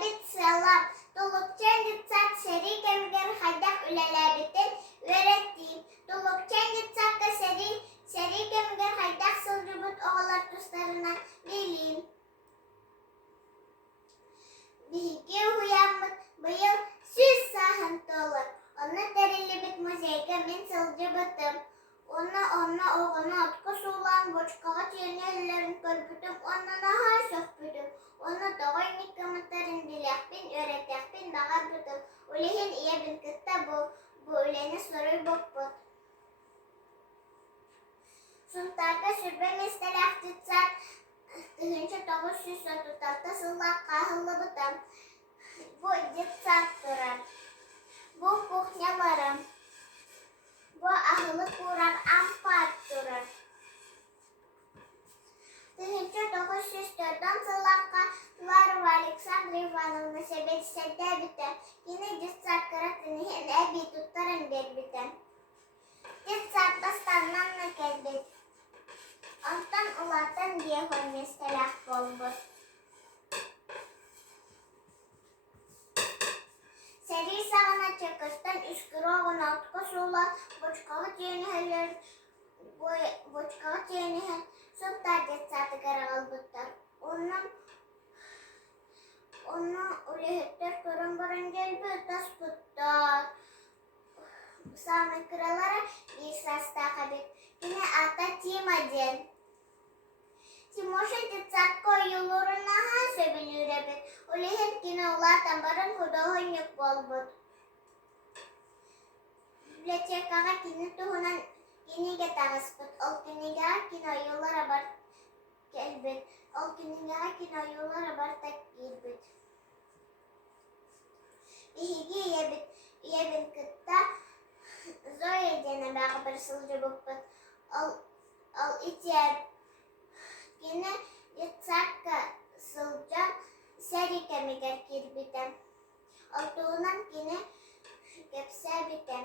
bit selam. Dolukçan gitsek seri kemiger haydak ülelebitin öğrettiğim. Dolukçan gitsek de seri kemiger haydak sılcıbıt oğlar tuzlarına bileyim. Bihiki huyanmıt bu yıl süz sahıntı olur. Onu derili bit müzeyge min sılcıbıtım. Onu oğuna atku sulan boçkağa tiyeni ellerin körbütüm. Onu nahar sökbütüm. Onu doğay nikkamatların dilekbin öğretekbin dağar bütüm. Ulihin iya bin kıtta bu uleni soruy bokbut. Suntarga sürbe mestelek tütsat. Tıhınca 936 sılak kahıllı butam. Bu citsat duran. Bu kuhnyalarım. Bu ahılı kuran ampat duran. Tıhınca 904'dan sılakka var Aleksandr Ivanovna sebet sedde biten. Yine citsat kıratını ebi tutarın bir biten. Citsat bastandan nekelbet. Ondan ulatan diye koy mestelak bolbur. Seri sağına çakıştan üsküroğun atku sulan boçkağı tiyeni hel sottar citsatı karagal buttar. Onu ulehüttür kurun burun gelbi tas buttar. Sağına kıralara bir sasta kabit. Yine ata timacın. Timosha citsat koy yoluruna ha söbülür ebit. Ulehin kine ulatan barın hudohun yuk bolbut. Bilecekağa kine tuhunan kine getağısput. Ol kinega kine yollara bar gelbit. Ol kinega kine yollara bar tek gelbit. Bihigi yebin kıtta. Zoya jene bağı bir sılcı bukbut. Al içer. Yine yitsakka sılcan seri kemiger kirbiten. Altuğunan yine kepse biten.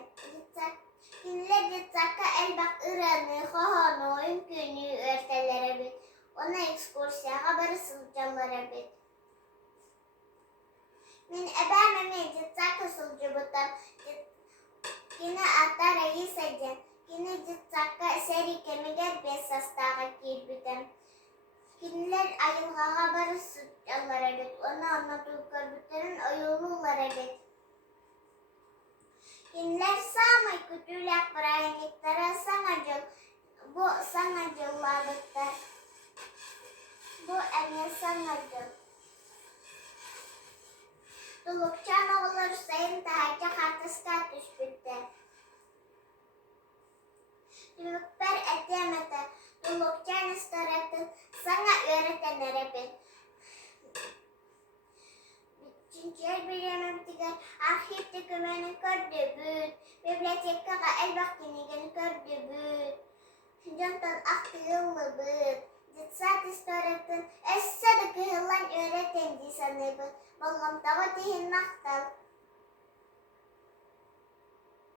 Yine yitsakka elbak ıranı, hohonu, ümkünü örtelere bit. Ona ekskursiya haberi sılcanlara bit. Min ebememe yitsakka sılcı butam. Yine ata reis ecen. Yine yitsakka seri kemiger besastağa kirbiten. Kinler ayılgağa barı sılcanlara bit. Ona anlatığı körbütlerin ayılılara bit. Kinler sağmay kütülek bırayanlıklara bu sanacıllar bitler. Bu ene sanacıl. Dolukçan oğulur sayın tahaca kartıska düşbütte. Dümükber edemete. Dolukçan istoratın sana öğretenlere bit. Cincel bileme bitigar. Ahip dökümenin kördü büt. Bibliotekaga elbak kinigeni kördü büt. Jontan aktığıllı büt. Citsat istoratın essa dıkıhılan öğreten disanı büt. Balgam tağı tihin naktal.